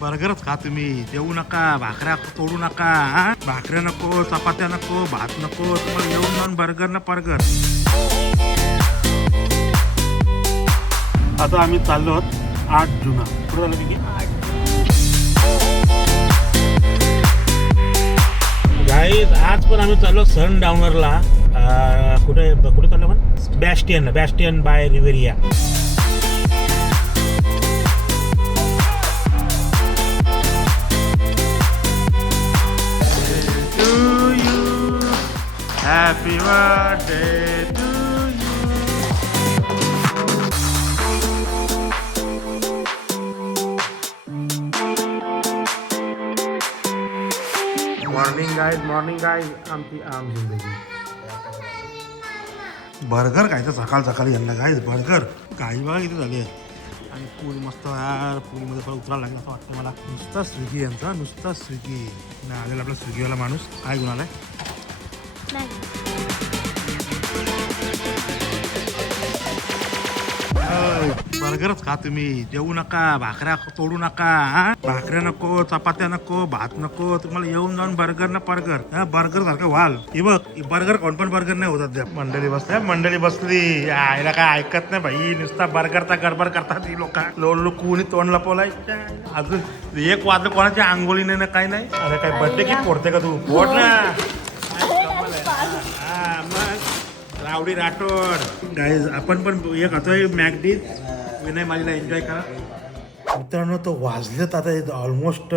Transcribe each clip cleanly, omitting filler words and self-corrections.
बर्गरच खा तुम्ही, देऊ नका, भाकऱ्या तोडू नका, भाकऱ्या नको, चपात्या नको, भात नको, तुम्हाला येऊन जाऊन बर्गर ना बर्गर. आता आम्ही चाललो आहोत 8 जुना. कुठे झालं की गाईज, आज पण आम्ही चाललो सनडाऊनरला. कुठे कुठे चाललो आपण? Bastian by Riviera. Happy birthday to you. Morning guys आमची आम जिंदगी. बर्गर खायचं सकाळ सकाळी यांना गाईज. बर्गर काही बघा किती झाले. आणि पूल मस्त यार, पूलमध्ये पण उतरायला लागला असं वाटतं मला. नुसता स्विगी यांचा, नुसता स्विगी. नाही आलेला आपला स्विगीवाला माणूस. काय घेऊन आलाय? बर्गरच खा तुम्ही, देऊ नका, भाकऱ्या तोडू नका, भाकऱ्या नको, चपात्या नको, भात नको, तुम्हाला येऊन जाऊन बर्गर ना बर्गर. बर्गर सारखं व्हाल. हे बघ, बर्गर कोण पण बर्गर नाही होतात. मंडळी बसली यायला काय ऐकत नाही भाई. नुसता बर्गरचा गडबड करतात ही लोक. लोळू कोणी तोंड लपवलाय. अजून एक वाजलं कोणाच्या आंघोळीने ना काही नाही. अरे काय बर्थडे की फोडते का तू? फोड ना. रावडी राठोड. गाईज आपण पण एक खातोय मॅकडी. विनय माझीला एन्जॉय करा. मित्रांनो, तो वाजलेत आता ऑलमोस्ट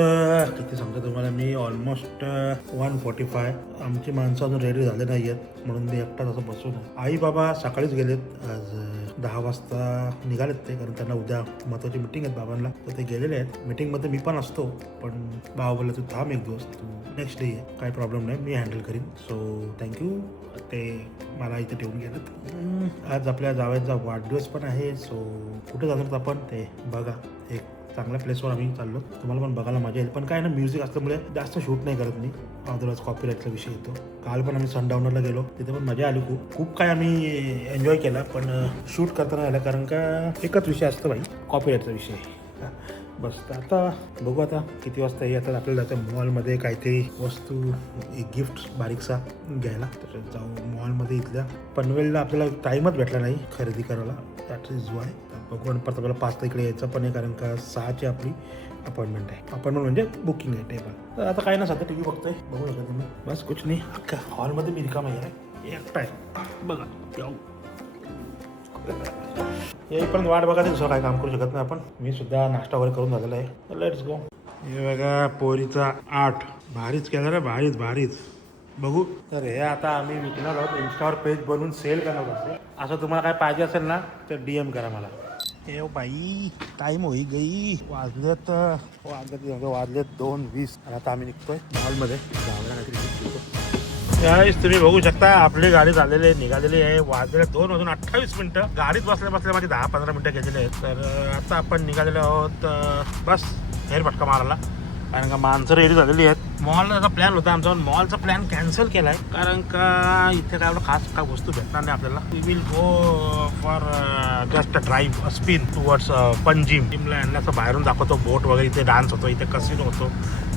किती सांगतो तुम्हाला मी, ऑलमोस्ट 1:45. आमची माणसं अजून रेडी झाले नाही आहेत म्हणून मी एकटाच असं बसून. आई बाबा सकाळीच गेलेत. आज 10 वाजता निघालेत ते, कारण त्यांना उद्या महत्त्वाची मीटिंग आहेत बाबांना. तर ते गेलेले आहेत मीटिंगमध्ये. मी पण असतो, पण बाबा बोलले तू थांब एक दिवस, तू नेक्स्ट डे आहे, काही प्रॉब्लेम नाही, मी हँडल करीन. सो थँक्यू, ते मला इथे ठेवून गेलेत. आज आपल्या जावयाचा वाढदिवस पण आहे. सो कुठे जाणार आपण ते बघा. एक चांगल्या प्लेसवर आम्ही चाललो. तुम्हाला पण बघायला मजा येईल. पण काय ना, म्युझिक असल्यामुळे जास्त शूट नाही करत मी. अदरवाईज कॉपीराईटचा विषय येतो. काल पण आम्ही सनडाऊनरला गेलो, तिथे पण मजा आली. खूप काय आम्ही एन्जॉय केला, पण शूट करताना आला, कारण का एकच विषय असतो भाई, कॉपीराईटचा विषय. बस आता बघू आता किती वाजता येतात. आपल्याला जायचं मॉलमध्ये काहीतरी वस्तू, एक गिफ्ट बारीकसा घ्यायला. तर जाऊ मॉलमध्ये. इथल्या पनवेलला आपल्याला टाईमच भेटला नाही खरेदी करायला. That is why. बघू. आणि परत आपल्याला 5 इकडे यायचं पण आहे, कारण का 6ची आपली अपॉइंटमेंट आहे. अपॉइंटमेंट म्हणजे बुकिंग आहे टेबल. तर आता काय ना, सध्या टी व्ही बघतोय. बघू शकता तुम्ही. बस कुछ नाही. अख्खा हॉलमध्ये मी रिकामा आहे, एकटा आहे. बघा जाऊ येईपर्यंत वाट बघा. दुसरं काय काम करू शकत नाही आपण. मी सुद्धा नाश्ता वगैरे करून झालेला आहे. Let's go. हे बघा पोरीचा 8. भारीच केला रे, भारीच. बघू. तर हे आता आम्ही विकणार आहोत. इंस्टावर पेज बनवून सेल करणार असते. असं तुम्हाला काय पाहिजे असेल ना, तर DM करा मला. ए बाई, टाईम होई गई. वाजलेत 2:20. आता आम्ही निघतोय मॉलमध्ये. गावाला काहीतरी यावेळेस तुम्ही बघू शकता आपली गाडी निघालेली आहे. वाजले 2:28. गाडीत बसल्या माझे 10-15 मिनिटं गेलेले आहेत. तर आता आपण निघालेलो आहोत. बस फेरफटका मारायला, कारण का माणसं रेडी झालेली आहेत. मॉलचा प्लॅन होता आमचा, मॉलचा प्लॅन कॅन्सल केला आहे, कारण का इथे काय एवढं खास काय वस्तू भेटणार नाही आपल्याला. We will go for just a drive, spin towards Panjim. जिमला यांना असं बाहेरून दाखवतो बोट वगैरे, इथे डान्स होतो, इथे कसिनो होतो,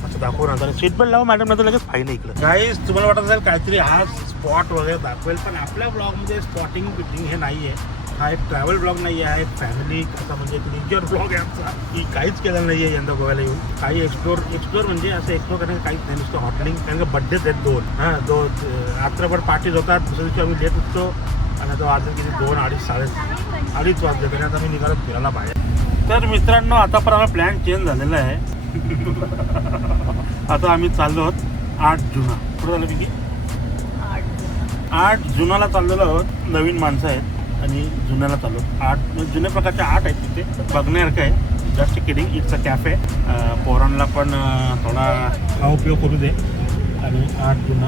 असं दाखवून नंतर सीट बेल्ट लावा मॅडम, नंतर लगेच फाईन इकडे. गाईज तुम्हाला वाटत असेल काहीतरी हा स्पॉट वगैरे दाखवेल, पण आपल्या ब्लॉगमध्ये स्पॉटिंग बिटिंग हे नाही आहे. हा एक ट्रॅव्हल ब्लॉग नाही आहे, एक फॅमिली असा म्हणजे एक लिजर ब्लॉग आहे आमचा, की काहीच केलेलं नाही आहे यंदा गोव्याला येऊन. काही एक्सप्लोर म्हणजे असं एक्सप्लोर करण्याचं काहीच नाही, नुसतं हॉटेलिंग. कारण का बड्डेच आहेत 2 रात्रभर पार्टीज होतात. दुसऱ्या दिवशी आम्ही लेट उठतो आणि आता वाजले किती 2-2:30 वाजले तरी आता आम्ही निघालो फिरायला बाहेर. तर मित्रांनो, आता पण आम्हाला प्लॅन चेंज झालेला आहे. आता आम्ही चाललो आहोत 8 जुना. कुठं झालं किती? 8 जुनाला चाललेलो आहोत. नवीन माणसं आहेत आणि जुन्याला चालू. 8 जुन्या प्रकारच्या 8 आहेत तिथे, बघण्यासारखं आहे. Just kidding, it's a cafe. पोरांना पण थोडा हा उपयोग करू दे. आणि 8 जुना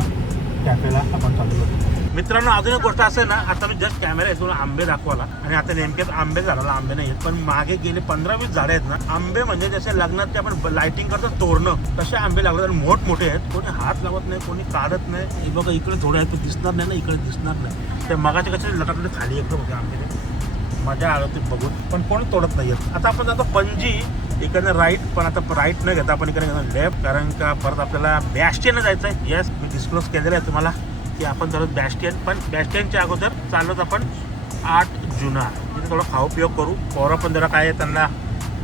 कॅफेला आपण चालू होतो. मित्रांनो, अजून एक गोष्ट असं आहे ना, आता मी जस्ट कॅमेरा येतो आंबे दाखवायला, आणि आता नेमकेच आंबे झाडाला आंबे नाही आहेत, पण मागे गेले 15-20 झाडे आहेत ना आंबे, म्हणजे जसे लग्नात आपण लाइटिंग करतो तोरणं, तसे आंबे लागतात आणि मोठमोठे आहेत. कोणी हात लावत नाही, कोणी काढत नाही. हे बघा इकडे थोडे आहेत, दिसणार नाही ना, इकडे दिसणार नाही. ते मगाचे कसे लटाकडे खाली एकदम होते आंबे. मजा आली होती बघून, पण कोण तोडत नाही आहेत. आता आपण जातो पणजी, इकडनं राईट, पण आता राईट न घेता आपण इकडे लेफ्ट, कारण का परत आपल्याला बॅस्टियनला जायचं आहे. येस, मी डिस्क्लोज केलेलं आहे तुम्हाला की आपण चालू बॅस्टियन, पण बॅस्टियनच्या अगोदर चाललोच आपण 8 जुना. तिथे थोडं खाऊ पिऊ करू. पोरं पण जरा काय आहे, त्यांना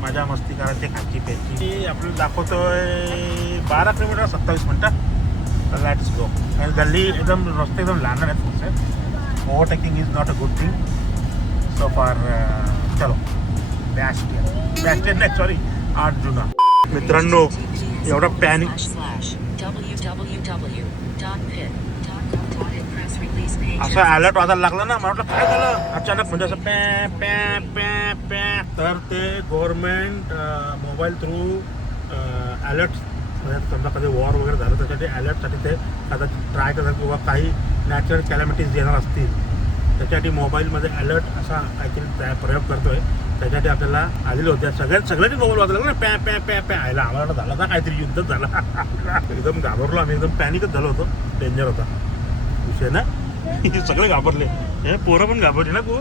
मजा मस्ती करायची, खायची प्यायची. आपल्याला दाखवतोय 12 किलोमीटर 27 मिनटं. Let's go. आणि गल्ली एकदम, रस्ते एकदम लहान आहेत. Overtaking is not a good thing so फार. चलो बॅस्टियन नाही, सॉरी 8 जुना. मित्रांनो, एवढा पॅनिक, असं अलर्ट वाजायला लागलं ना, मला वाटलं काय झालं अचानक, म्हणजे असं पॅ पॅ पॅ पॅ. तर ते गव्हर्नमेंट मोबाईल थ्रू अलर्ट, म्हणजे समजा कधी वॉर वगैरे झालं त्याच्यासाठी अलर्टसाठी ते कदाचित ट्राय करतात किंवा काही नॅचरल कॅलॅमिटीज येणार असतील त्याच्यासाठी मोबाईलमध्ये अलर्ट असा काहीतरी प्रयोग करतोय. त्याच्यासाठी आपल्याला आलेले होते सगळ्यांनी मोबाईल वाजला ना, पॅ पॅ पॅ पॅ आयला. आम्हाला झालं ना काहीतरी युद्धच झालं. एकदम घाबरलो आम्ही, एकदम पॅनिकच झालो होतो. डेंजर होता विषय ना. सगळे घाबरले, हे पोरं पण घाबरले ना. तू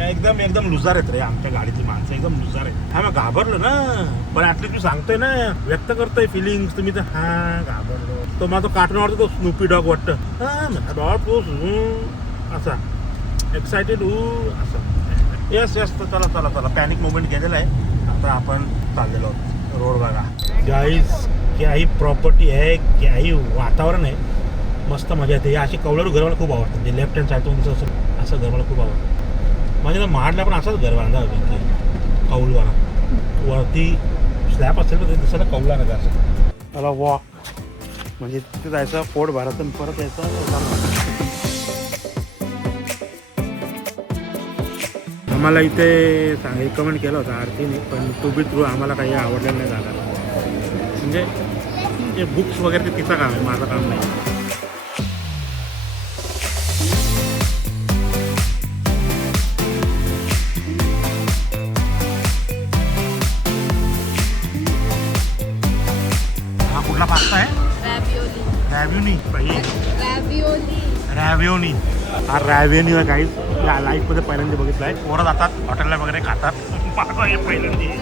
एकदम एकदम लुजार आहेत रे आमच्या गाडीतली माणसं, एकदम लुजार आहेत. हा मग घाबरलो ना, पण ऍटलीस्ट मी सांगतोय ना, व्यक्त करतोय फिलिंग्स. तुम्ही तर हा घाबरलो. तो माझा कार्टून वाटतो, तो स्नूपी डॉग वाटतं. हा तो असा एक्सायटेड असं. Yes yes. तर चला चला चला, पॅनिक मोमेंट गेलेला आहे. आता आपण चाललेलो आहोत. रोड बघा गाईज, काही प्रॉपर्टी आहे, काही वातावरण आहे, मस्त मजा येते. अशी कौलारू घर मला खूप आवडतं. जे लेफ्ट हँड साईडतून दिसत असं घर मला खूप आवडतं. म्हणजे ना महाडला पण असाच घर बांधा होतं, कौलवाला. वरती स्लॅब असेल तर ते दिसायला कौला नका असं. त्याला वॉक म्हणजे तिथे जायचं, पोट भरायचं, परत यायचं. आम्हाला इथे रेकमेंड केलं होतं आरतीने, पण टू बी थ्रू आम्हाला काही आवडलेलं नाही झालं. म्हणजे बुक्स वगैरे ते तिचं काम आहे, माझं काम नाही. हा कुठला पास्ता आहे? रॅव्योनी. रॅव्योनी. हा रॅव्योनी आहे काही लाईफमध्ये पहिल्यांदा बघितलं आहे. पोरं जातात हॉटेलला वगैरे खातात. पहिल्यांदा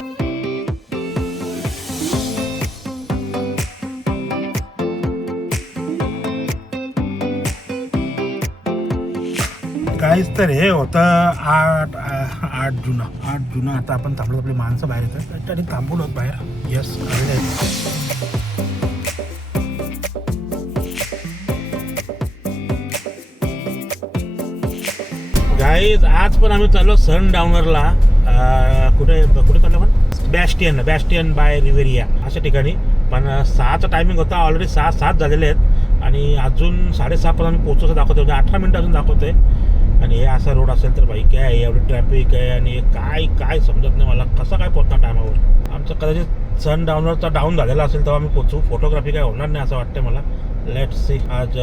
काहीच तर हे होतं 8 जुना. आता आपण थांबलो, आपली माणसं बाहेर येतात त्यासाठी थांबून होत बाहेर. यस गाईज, आज पण आम्ही चाललो सनडाऊनरला. कुठे चाललो आपण? बॅस्टियन बाय रिव्हेरिया अशा ठिकाणी. पण 6चा टायमिंग होता, ऑलरेडी 6:07 झालेले आहेत आणि अजून 6:30 पर्यंत आम्ही पोहोचतो दाखवतो, म्हणजे 18 मिनटं अजून दाखवतोय. आणि हे असा रोड असेल तर बाई काय एवढी ट्रॅफिक आहे, आणि काय समजत नाही मला कसं काय पोहोचणार टायमावर. आमचं कदाचित सनडाऊनरचा डाऊन झालेला असेल तेव्हा आम्ही पोचू. फोटोग्राफी काय होणार नाही असं वाटतं मला. Let's see. आज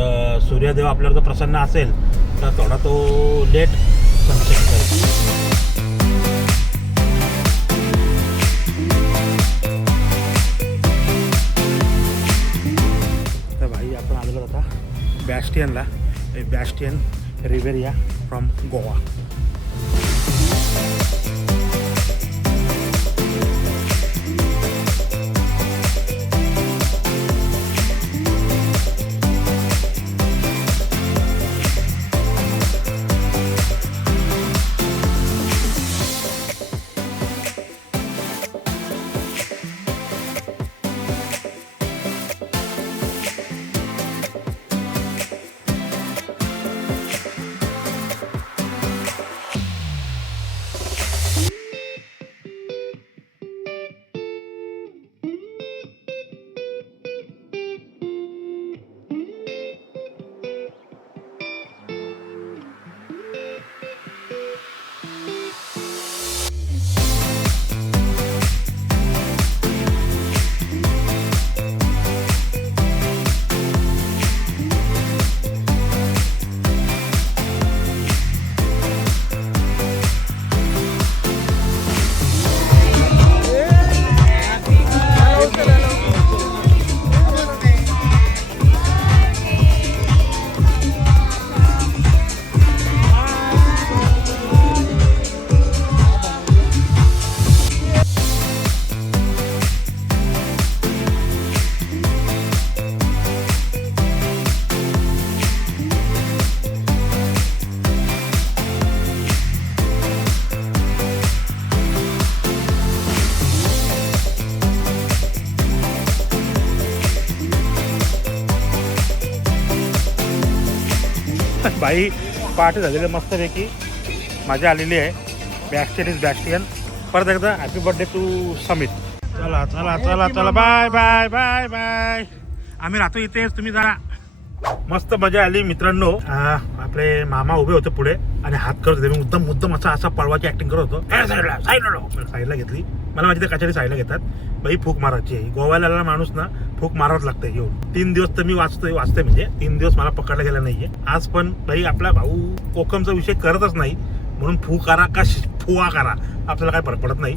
सूर्यदेव आपल्यावर जर प्रसन्न असेल तर थोडा तो लेट सनसेट करेल. तर भाई आपण आलेलो आता बॅस्टियनला. बॅस्टियन रिव्हेरिया फ्रॉम गोवा. बाई पार्टी झालेली आहे मस्तपैकी, मजा आलेली आहे. बॅस्टियन इज बॅस्टियन. परत एकदा हॅपी बर्थडे टू समित. चला चला चला चला बाय बाय बाय बाय. आम्ही राहतो इथेच, तुम्ही जरा. मस्त मजा आली मित्रांनो. आपले मामा उभे होते पुढे आणि हात करत होते. मी मुद्दम असा पळवाची ऍक्टिंग करत होतो. साईडला घेतली. मला माहिती कचारी साईडला घेतात. बाई फूक मारायची आहे. गोव्याला माणूस ना फूक मारावंच लागतं येऊन. 3 दिवस तर मी वाचते म्हणजे 3 दिवस मला पकडला गेला नाहीये. आज पण बाई आपला भाऊ कोकमचा विषय करतच नाही, म्हणून फू करा का फुवा करा आपल्याला काय फरक पडत नाही.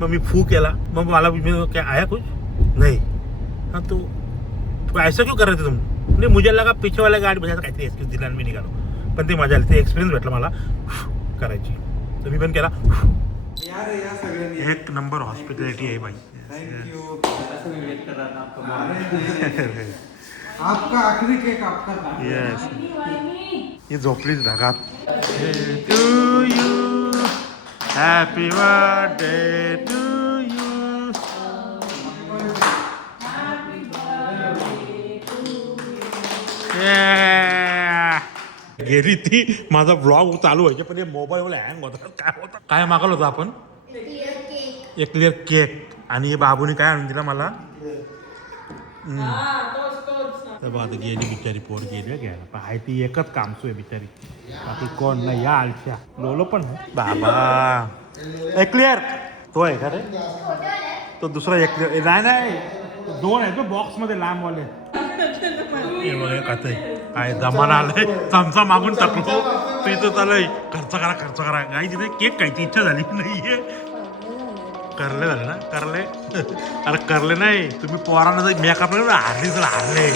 मग मी फू केला. मग मला क्या आया कुछ नाही. हाँ तो ऐसा क्यों कर रहे थे तुम? नहीं मुझे लगा पीछे वाला गाडी बजायचा काहीतरी एक्सक्यूज दिला आणि मी निघालो. पण ते मजा आली. ते एक्सपिरियन्स भेटला मला करायची. तर मी पण केला. एक नंबर हॉस्पिटॅलिटी आहे बाई. आपका आखरी केक आपका. येस. ही झोपलीच ढगात. To you happy birthday to you. गेली ती. माझा ब्लॉग चालू व्हायचे पण हे मोबाईल हँग होता. काय होतं काय मागवलं होतं आपण? एक क्लिअर केक. आणि बाबूने काय आणून दिला मला? तर बघा आता गेली बिचारी, पोर गेली घ्यायला. पण आहे ती एकच कामसू आहे बिचारी. बाकी कोण नाही. या आलशा लोलो पण बाबा. एक क्लिअर तो आहे का रे? तो दुसरा एक क्लिअर नाही. 2 आहेत बॉक्समध्ये लांबवाले. हे बघा खाते काय जमाना आलाय. चमचा मागून टाकलो पितो चालय. खर्च करा गाई. तिथे केक खायची इच्छा झाली नाहीये. करले झाले ना करले. अरे करले नाही तुम्ही पोरांना मेकअप हारले.